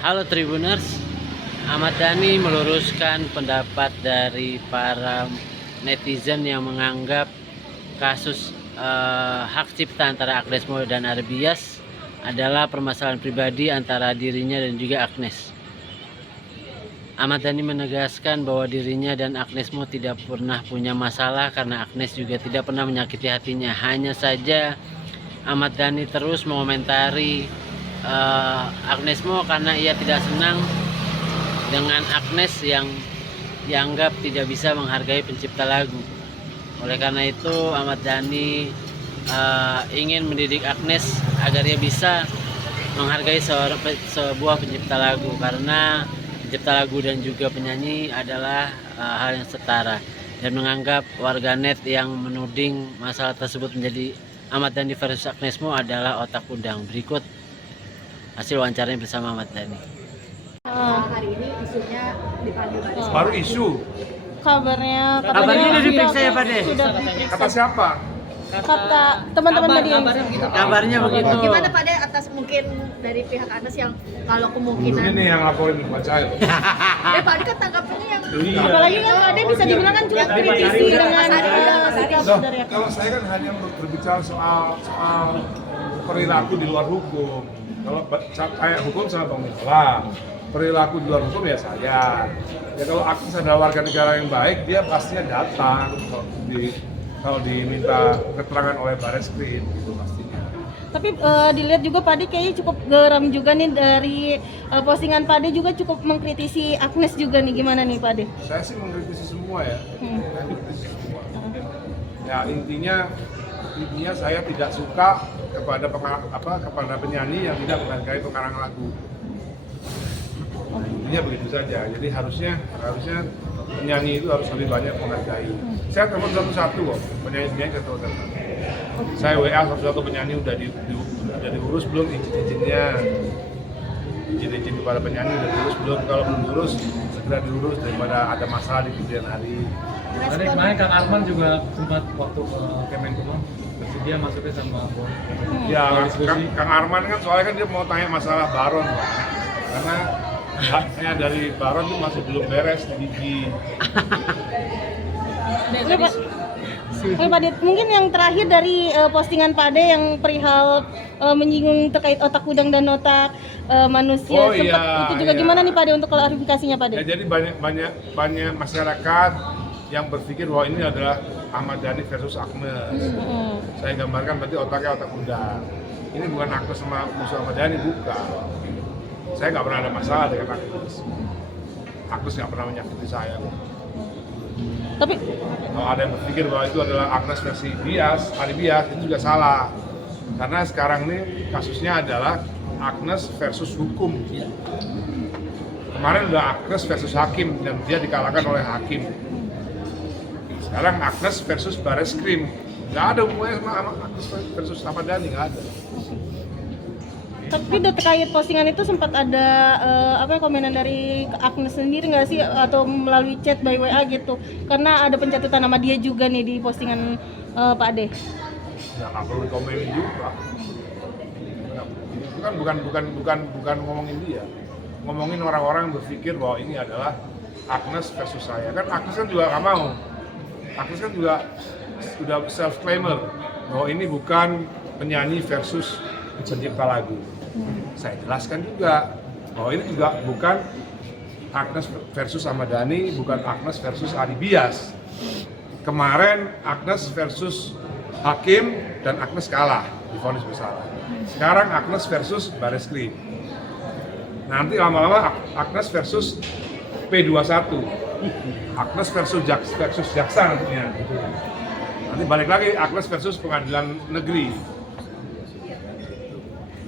Halo Tribuners, Ahmad Dhani meluruskan pendapat dari para netizen yang menganggap kasus hak cipta antara Agnes Mo dan Arbias adalah permasalahan pribadi antara dirinya dan juga Agnes. Ahmad Dhani menegaskan bahwa dirinya dan Agnes Mo tidak pernah punya masalah karena Agnes juga tidak pernah menyakiti hatinya. Hanya saja Ahmad Dhani terus mengomentari Agnes Mo karena ia tidak senang dengan Agnes yang dianggap tidak bisa menghargai pencipta lagu. Oleh karena itu Ahmad Dhani ingin mendidik Agnes agar ia bisa menghargai sebuah pencipta lagu, karena pencipta lagu dan juga penyanyi adalah hal yang setara, dan menganggap warganet yang menuding masalah tersebut menjadi Ahmad Dhani versus Agnes Mo adalah otak udang. Berikut hasil wawancaranya bersama Ahmad Dhani. Hari ini isunya dipanggil Baru isu. Kabarnya Kabarnya diperiksa ya Pak De? Sudah Kata siapa? kata teman-teman tadi yang Kabarnya begitu. Gimana Pak De atas mungkin dari pihak Anas yang kalau kemungkinan Ini yang laporin bacain. Pak De kan tanggapannya yang Iya. apalagi kan ada bisa dibilang kan juga kritisi dengan sikap Loh, dari kalau saya kan hanya berbicara soal perilaku di luar hukum. Kalau saya hukum sama Bang Mila, perilaku di luar hukum ya saya. Ya kalau Agnes adalah warga negara yang baik, dia pastinya datang kalau diminta keterangan oleh Barreskrim gitu pastinya. Tapi dilihat juga Pak De kayaknya cukup geram juga nih dari postingan Pak De juga cukup mengkritisi Agnes juga nih, gimana nih Pak De? Saya sih mengkritisi semua ya. Saya mengkritisi semua. Ya intinya saya tidak suka kepada kepada penyanyi yang tidak menghargai pengarang lagu. Intinya begitu saja. Jadi harusnya penyanyi itu harus lebih banyak menghargai. Saya telepon satu-satu kok, penyanyi-penyanyi saya telepon. Saya WA satu-satu penyanyi udah diurus belum izin-izinnya. Izin kepada penyanyi udah diurus belum? Kalau belum diurus, segera diurus daripada ada masalah di kemudian hari. Tadi kemarin Kang Arman juga sempat waktu ke Kemenkumham bersedia masuknya sama Bon. Ya, Kang Arman kan soalnya kan dia mau tanya masalah Baron, Pak. Karena haknya dari Baron itu masih belum beres di gigi. Oke Pak De, mungkin yang terakhir dari postingan Pak De yang perihal menyinggung terkait otak udang dan otak manusia, Oh, sempat iya, itu juga iya. gimana nih Pak De untuk klarifikasinya Pak De? Ya, jadi banyak masyarakat yang berpikir bahwa ini adalah Ahmad Dhani versus Agnes. Saya gambarkan berarti otaknya otak udang. Ini bukan Agnes sama musuh Ahmad Dhani, bukan. Saya nggak pernah ada masalah dengan Agnes. Agnes nggak pernah menyakiti saya. Tapi Kalau ada yang berpikir bahwa itu adalah Agnes versi Ari Bias, itu juga salah. Karena sekarang ini kasusnya adalah Agnes versus hukum. Kemarin udah Agnes versus hakim dan dia dikalahkan oleh hakim. Sekarang Agnes versus Barreskrim. Nggak ada hubungannya sama Agnes versus Ahmad Dhani, nggak ada. Tapi terkait postingan itu sempat ada komenan dari Agnes sendiri nggak sih, atau melalui chat by WA gitu? Karena ada pencatutan nama dia juga nih di postingan Pak De. Ya nggak perlu dikomenin juga. Itu kan bukan ngomongin dia, ngomongin orang-orang yang berpikir bahwa ini adalah Agnes versus saya. Kan Agnes kan juga nggak mau. Agnes kan juga sudah self-claimer bahwa ini bukan penyanyi versus pencipta lagu. Saya jelaskan juga bahwa ini juga bukan Agnes versus Ahmad Dhani, bukan Agnes versus Ari Bias. Kemarin Agnes versus hakim dan Agnes kalah, divonis bersalah. Sekarang Agnes versus Barreskrim. Nanti lama-lama Agnes versus P21. Agnes versus jaksa nantinya. Nanti balik lagi Agnes versus pengadilan negeri.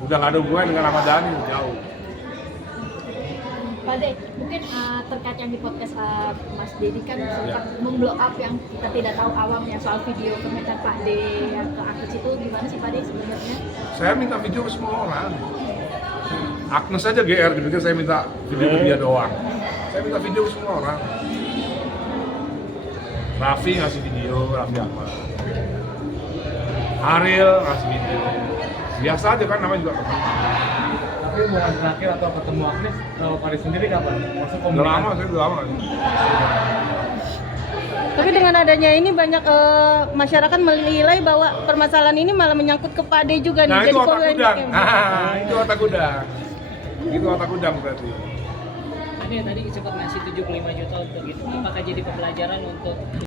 Udah nggak ada hubungan dengan Ahmad Dhani, jauh. Pak De, mungkin terkait yang di podcast Mas Dedi kan sempat memblow up yang kita tidak tahu awamnya soal video komentar Pak De yang ke Agnes itu, gimana sih Pak De sebenarnya? Saya minta video ke semua orang. Agnes aja GR gitu, saya minta video ke dia doang. Saya minta video ke semua orang. Raffi ngasih video, Raffi Ahmad. Ariel ngasih video. Biasa aja kan, namanya juga teman. Tapi hubungan terakhir atau ketemu Agnes, kalau Paris sendiri kapan? Maksud Udah lama komunikasi? sih, udah lama. Tapi dengan adanya ini banyak masyarakat menilai bahwa permasalahan ini malah menyangkut ke Pak D juga nih. Nah itu otak polemik udang. ya. Nah, itu otak udang. Itu otak udang berarti. Tadi sempat ngasih 75 juta untuk itu. Apakah jadi pembelajaran untuk